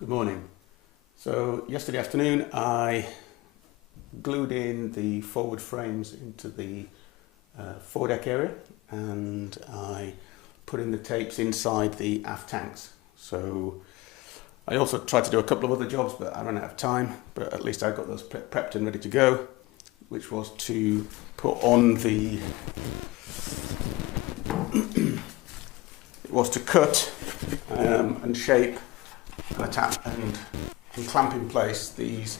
Good morning. So yesterday afternoon I glued in the forward frames into the foredeck area, and I put in the tapes inside the aft tanks. So I also tried to do a couple of other jobs, but I ran out of time, but at least I got those prepped and ready to go, which was to put on the it was to cut and shape and attach and clamp in place these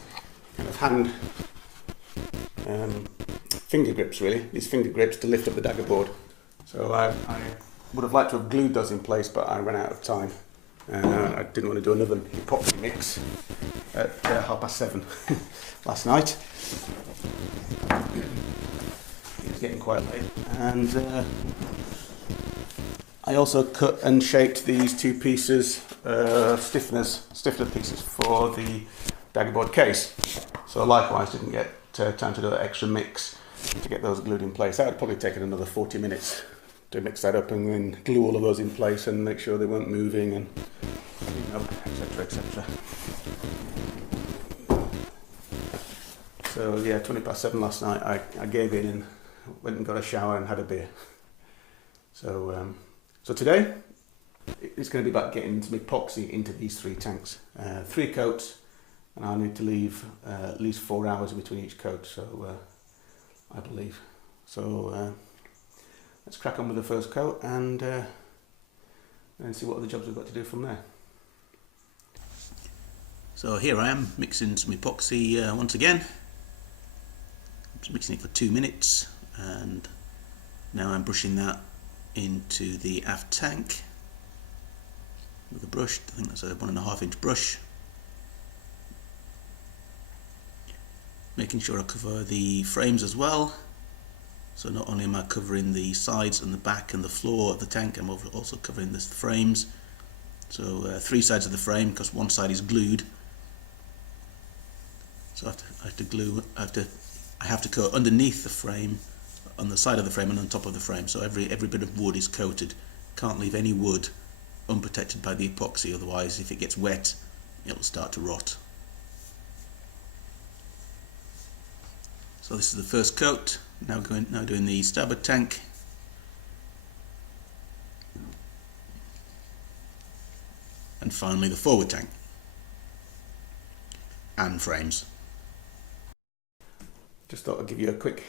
kind of hand finger grips, really, these finger grips to lift up the dagger board. So I would have liked to have glued those in place, but I ran out of time. I didn't want to do another epoxy mix at 7:30 last night. It was getting quite late, and I also cut and shaped these two pieces, stiffener pieces for the daggerboard case. So likewise didn't get time to do that extra mix to get those glued in place. That would probably taken another 40 minutes to mix that up and then glue all of those in place and make sure they weren't moving and etc, etc. So yeah, 7:20 last night I gave in and went and got a shower and had a beer. So today it's going to be about getting some epoxy into these three tanks. 3 coats, and I need to leave at least 4 hours between each coat, so I believe. So let's crack on with the first coat and see what other jobs we've got to do from there. So here I am mixing some epoxy once again. I'm just mixing it for 2 minutes, and now I'm brushing that into the aft tank with a brush. I think that's a 1.5 inch brush. Making sure I cover the frames as well. So not only am I covering the sides and the back and the floor of the tank, I'm also covering the frames. So 3 sides of the frame, because one side is glued. So I have to coat underneath the frame, on the side of the frame and on top of the frame. So every bit of wood is coated. Can't leave any wood unprotected by the epoxy, otherwise if it gets wet it'll start to rot. So this is the first coat. Now doing the starboard tank. And finally the forward tank. And frames. Just thought I'd give you a quick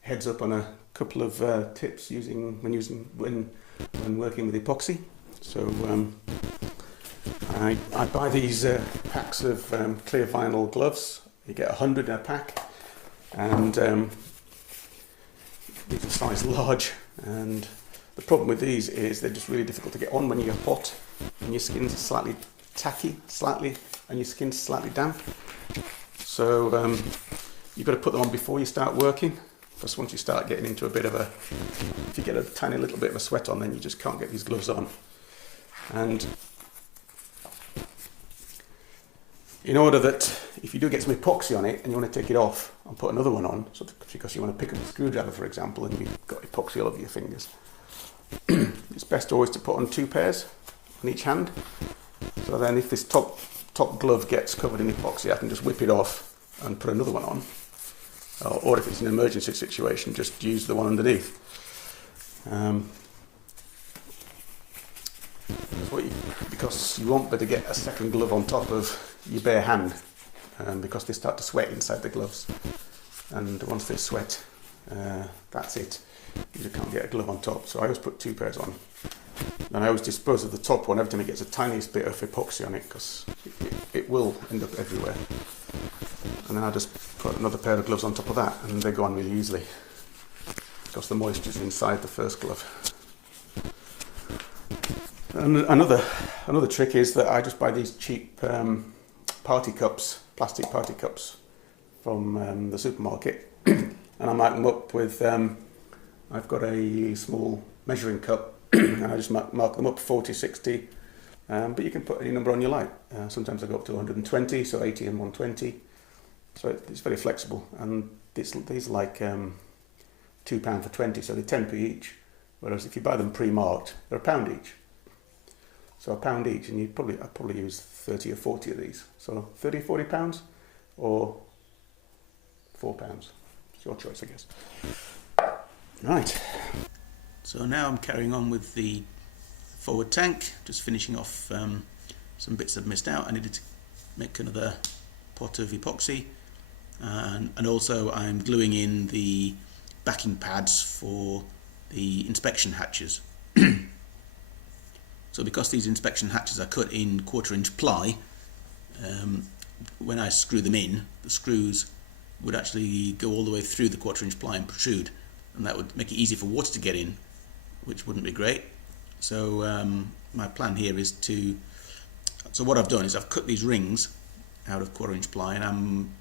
heads up on a couple of tips when working with epoxy. So I buy these packs of clear vinyl gloves. You get 100 in a pack, and these are size large, and the problem with these is they're just really difficult to get on when you're hot and your skin's slightly tacky, and your skin's slightly damp. So you've got to put them on before you start working, because once you start getting into a bit of if you get a tiny little bit of a sweat on, then you just can't get these gloves on. And in order that if you do get some epoxy on it and you want to take it off and put another one on, so because you want to pick up a screwdriver, for example, and you've got epoxy all over your fingers, it's best always to put on 2 pairs on each hand. So then if this top glove gets covered in epoxy, I can just whip it off and put another one on. Or if it's an emergency situation, just use the one underneath. Because you won't be able to get a second glove on top of your bare hand, because they start to sweat inside the gloves, and once they sweat, that's it. You just can't get a glove on top. So I always put 2 pairs on, and I always dispose of the top one every time it gets the tiniest bit of epoxy on it, because it will end up everywhere. And then I just put another pair of gloves on top of that, and they go on really easily because the moisture is inside the first glove. And another trick is that I just buy these cheap party cups, plastic party cups from the supermarket, and I mark them up with. I've got a small measuring cup, and I just mark them up 40, 60. But you can put any number on you like. Sometimes I go up to 120, so 80 and 120. So it's very flexible, and these are like £2 for 20, so they're 10p each. Whereas if you buy them pre-marked, they're £1 each. So £1 each, and I'd probably use 30 or 40 of these. So 30 or 40 pounds, or £4. It's your choice, I guess. Right. So now I'm carrying on with the forward tank, just finishing off some bits I've missed out. I needed to make another pot of epoxy, and also I'm gluing in the backing pads for the inspection hatches. So because these inspection hatches are cut in 1/4 inch ply, when I screw them in, the screws would actually go all the way through the 1/4 inch ply and protrude, and that would make it easy for water to get in, which wouldn't be great. So my plan here is so what I've done is I've cut these rings out of 1/4 inch ply, and I'm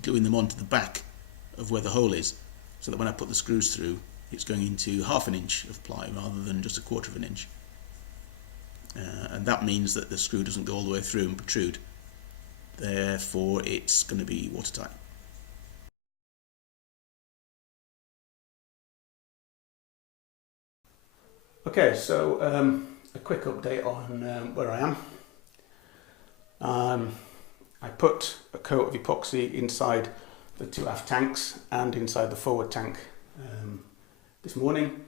gluing them onto the back of where the hole is, so that when I put the screws through, it's going into 1/2 inch of ply rather than just 1/4 inch. And that means that the screw doesn't go all the way through and protrude. Therefore it's going to be watertight. Okay, so a quick update on where I am. I put a coat of epoxy inside the 2 aft tanks and inside the forward tank this morning.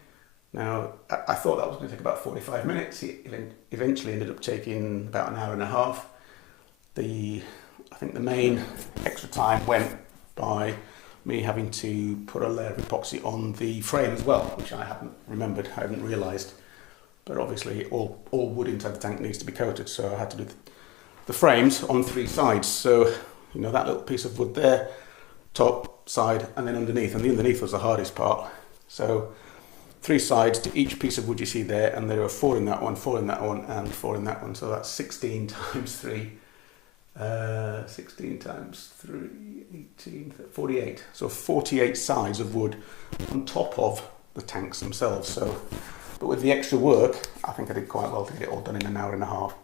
Now, I thought that was going to take about 45 minutes. It eventually ended up taking about an hour and a half. I think the main extra time went by me having to put a layer of epoxy on the frame as well, which I hadn't remembered, I hadn't realised. But obviously all wood inside the tank needs to be coated, so I had to do the frames on 3 sides. So, you know, that little piece of wood there, top, side, and then underneath. And the underneath was the hardest part. So 3 sides to each piece of wood you see there, and there are 4 in that one, 4 in that one, and 4 in that one. So that's 16 times 3. 16 times 3, 18, 48. So 48 sides of wood on top of the tanks themselves. So, but with the extra work, I think I did quite well to get it all done in an hour and a half.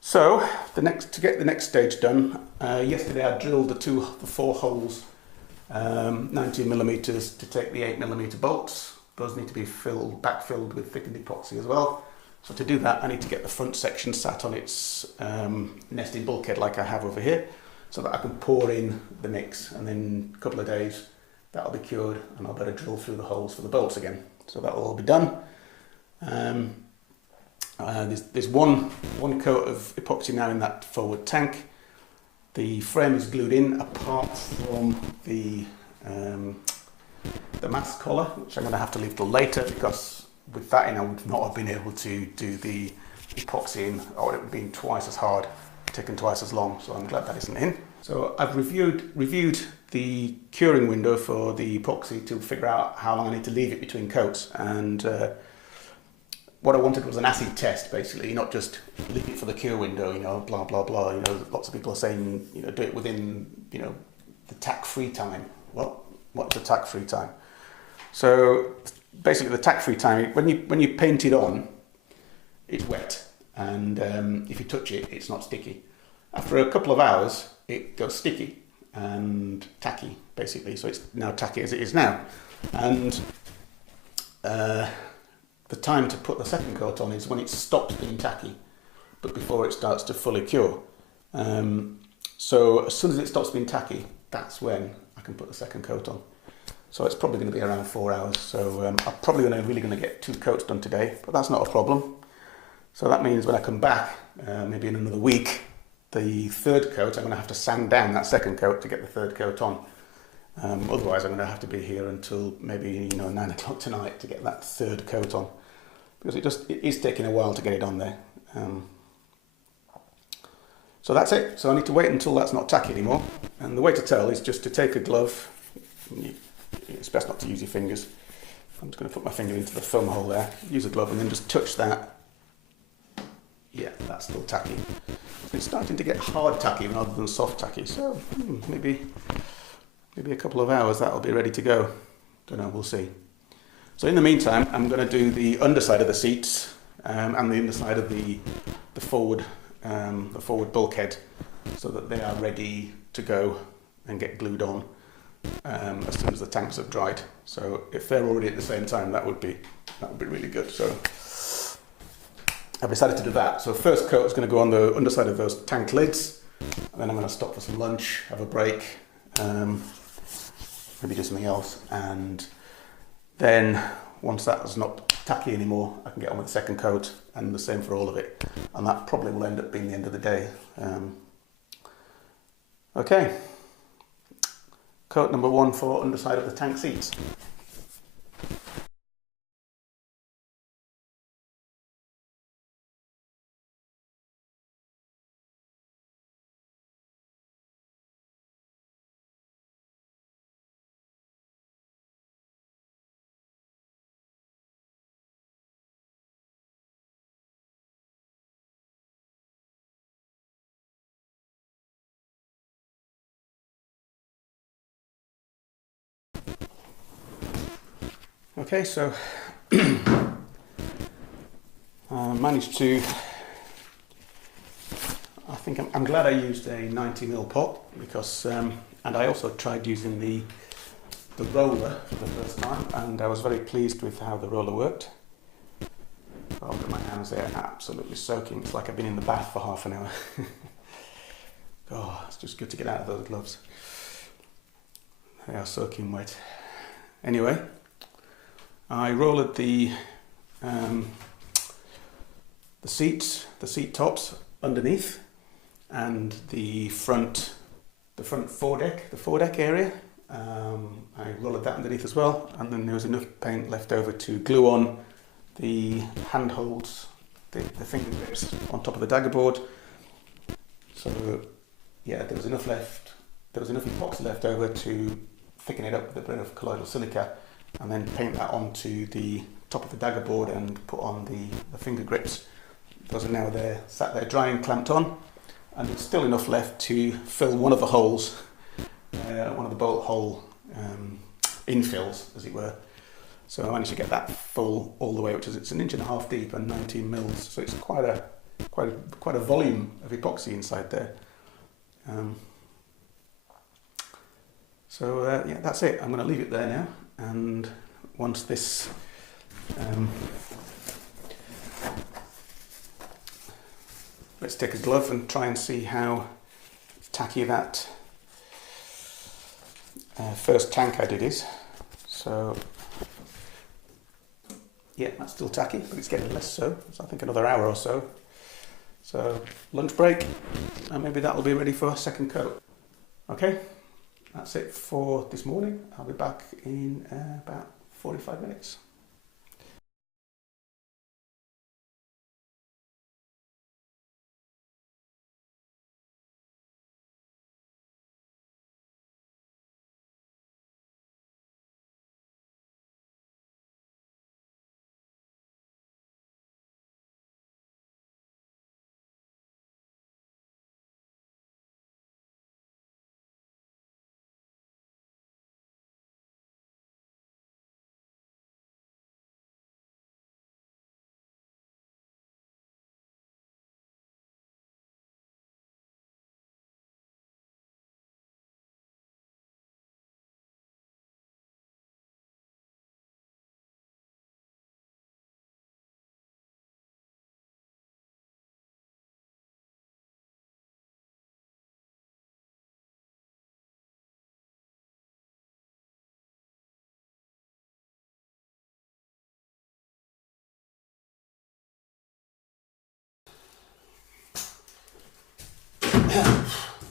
So to get the next stage done, yesterday I drilled the 4 holes, 19mm to take the 8mm bolts. Those need to be backfilled with thickened epoxy as well. So to do that, I need to get the front section sat on its nesting bulkhead like I have over here, so that I can pour in the mix, and then a couple of days that'll be cured and I'll better drill through the holes for the bolts again. So that will all be done. There's one coat of epoxy now in that forward tank. The frame is glued in apart from the mast collar, which I'm going to have to leave till later, because with that in I would not have been able to do the epoxy in, or it would have been twice as hard, taken twice as long, so I'm glad that isn't in. So I've reviewed the curing window for the epoxy to figure out how long I need to leave it between coats, and what I wanted was an acid test, basically, not just leave it for the cure window, you know, blah blah blah. You know, lots of people are saying, you know, do it within, you know, the tack-free time. Well, what's the tack-free time? So basically, the tack-free time, when you paint it on, it's wet, and if you touch it, it's not sticky. After a couple of hours, it goes sticky and tacky, basically. So it's now tacky as it is now, and the time to put the second coat on is when it stops being tacky, but before it starts to fully cure. So as soon as it stops being tacky, that's when I can put the second coat on. So it's probably going to be around 4 hours. So I'm probably really going to get 2 coats done today, but that's not a problem. So that means when I come back, maybe in another week, the 3rd coat, I'm going to have to sand down that 2nd coat to get the 3rd coat on. Otherwise, I'm going to have to be here until maybe 9 o'clock tonight to get that 3rd coat on, because it is taking a while to get it on there. So that's it. So I need to wait until that's not tacky anymore. And the way to tell is just to take a glove. It's best not to use your fingers. I'm just going to put my finger into the thumb hole there, use a glove, and then just touch that. Yeah, that's still tacky. It's starting to get hard tacky rather than soft tacky. So maybe a couple of hours that'll be ready to go. Don't know, we'll see. So in the meantime, I'm going to do the underside of the seats and the underside of the forward bulkhead, so that they are ready to go and get glued on as soon as the tanks have dried. So if they're already at the same time, that would be really good. So I've decided to do that. So first coat is going to go on the underside of those tank lids, and then I'm going to stop for some lunch, have a break, maybe do something else, and then once that's not tacky anymore, I can get on with the second coat, and the same for all of it, and that probably will end up being the end of the day. Okay, coat number 1 for underside of the tank seats. Okay, so I managed to, I think I'm glad I used a 90mm pot, because, and I also tried using the roller for the first time, and I was very pleased with how the roller worked. Oh, look at my hands, they're absolutely soaking. It's like I've been in the bath for half an hour. Oh, it's just good to get out of those gloves. They are soaking wet. Anyway, I rolled the seats, the seat tops underneath, and the front foredeck, the foredeck area. I rolled that underneath as well, and then there was enough paint left over to glue on the handholds, the finger grips on top of the dagger board. So yeah, there was enough left. There was enough epoxy left over to thicken it up with a bit of colloidal silica, and then paint that onto the top of the dagger board and put on the finger grips. Those are now there, sat there drying, clamped on, and there's still enough left to fill one of the holes, one of the bolt hole infills, as it were. So I managed to get that full all the way, which is, it's 1.5 inches deep and 19mm, so it's quite a volume of epoxy inside there. Yeah, that's it. I'm going to leave it there now, and once this let's take a glove and try and see how tacky that first tank I did is. So yeah, that's still tacky, but it's getting less so. I think another hour or so. So lunch break, and maybe that'll be ready for a second coat. Okay, that's it for this morning. I'll be back in about 45 minutes.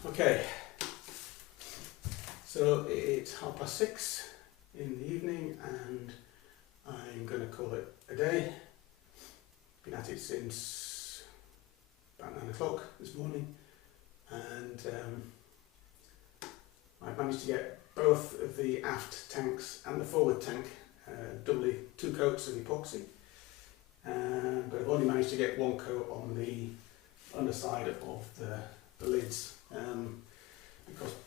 Okay, so it's 6:30 in the evening, and I'm going to call it a day. Been at it since about 9 o'clock this morning, and I've managed to get both of the aft tanks and the forward tank doubly 2 coats of epoxy, but I've only managed to get 1 coat on the underside of the lids,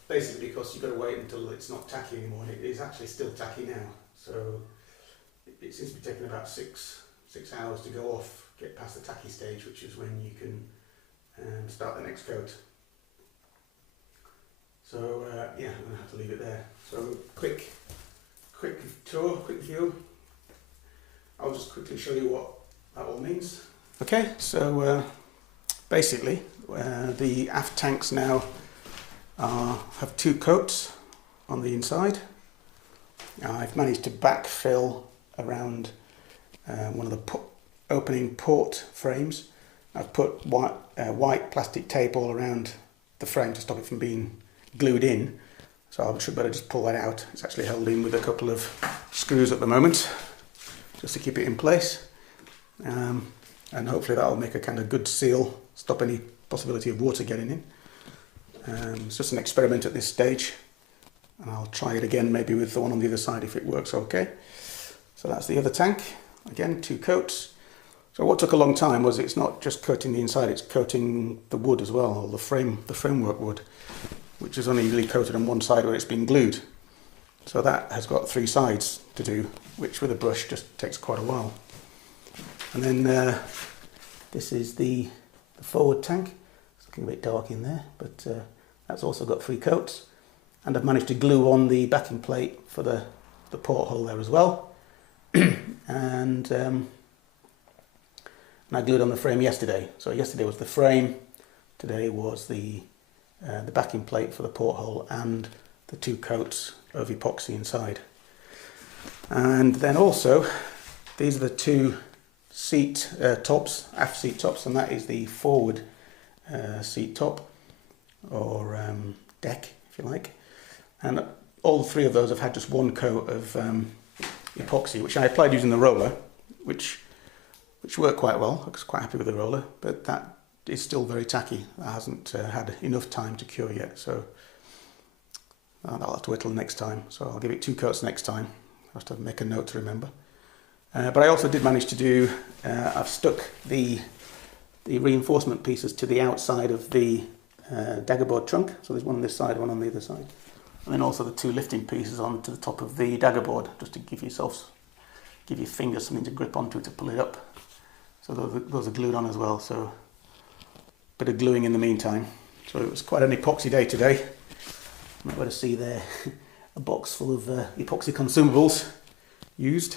because you've got to wait until it's not tacky anymore, and it is actually still tacky now. So it seems to be taking about 6 hours to go off, get past the tacky stage, which is when you can start the next coat. So yeah, I'm going to have to leave it there. So quick tour, quick view. I'll just quickly show you what that all means. Okay, so basically the aft tanks now have 2 coats on the inside. I've managed to backfill around one of the opening port frames. I've put white plastic tape all around the frame to stop it from being glued in, so I should better just pull that out. It's actually held in with a couple of screws at the moment just to keep it in place, and hopefully that'll make a kind of good seal, stop any possibility of water getting in. It's just an experiment at this stage, and I'll try it again maybe with the one on the other side if it works okay. So that's the other tank, again 2 coats. So what took a long time was it's not just coating the inside, it's coating the wood as well, or the framework wood, which is only really coated on one side where it's been glued. So that has got 3 sides to do, which with a brush just takes quite a while. And then this is the forward tank. It's looking a bit dark in there, but that's also got 3 coats. And I've managed to glue on the backing plate for the porthole there as well. and I glued on the frame yesterday. So yesterday was the frame, today was the backing plate for the porthole and the 2 coats of epoxy inside. And then also, these are the 2 seat tops, aft seat tops, and that is the forward seat top, or deck if you like. And all 3 of those have had just 1 coat of epoxy, which I applied using the roller, which worked quite well. I was quite happy with the roller, but that is still very tacky. That hasn't had enough time to cure yet, so I'll have to wait till next time. So I'll give it 2 coats next time. I'll have to make a note to remember. But I also did manage to do, I've stuck the reinforcement pieces to the outside of the daggerboard trunk. So there's one on this side, one on the other side. And then also the 2 lifting pieces onto the top of the daggerboard, just to give your fingers something to grip onto to pull it up. So those are glued on as well, so a bit of gluing in the meantime. So it was quite an epoxy day today. You might be able to see there a box full of epoxy consumables used.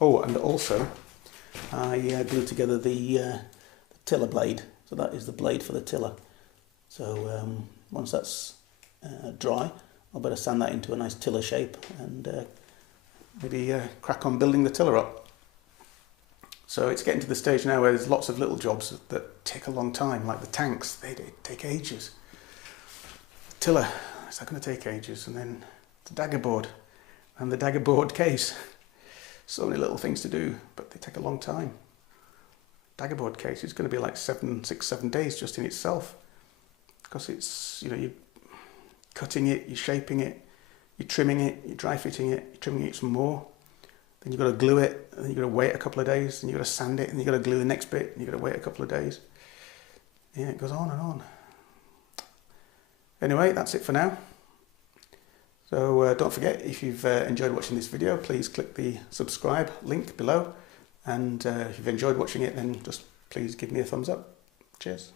Oh, and also I glued together the tiller blade. So that is the blade for the tiller. So once that's dry, I'll better sand that into a nice tiller shape and maybe crack on building the tiller up. So it's getting to the stage now where there's lots of little jobs that take a long time, like the tanks, they take ages. The tiller, is that going to take ages? And then the daggerboard and the daggerboard case. So many little things to do, but they take a long time. Daggerboard case is going to be like 6, 7 days just in itself, because it's, you're cutting it, you're shaping it, you're trimming it, you're dry fitting it, you're trimming it some more. Then you've got to glue it, and then you've got to wait a couple of days, and you've got to sand it, and you've got to glue the next bit, and you've got to wait a couple of days. Yeah, it goes on and on. Anyway, that's it for now. So don't forget, if you've enjoyed watching this video, please click the subscribe link below. And if you've enjoyed watching it, then just please give me a thumbs up. Cheers.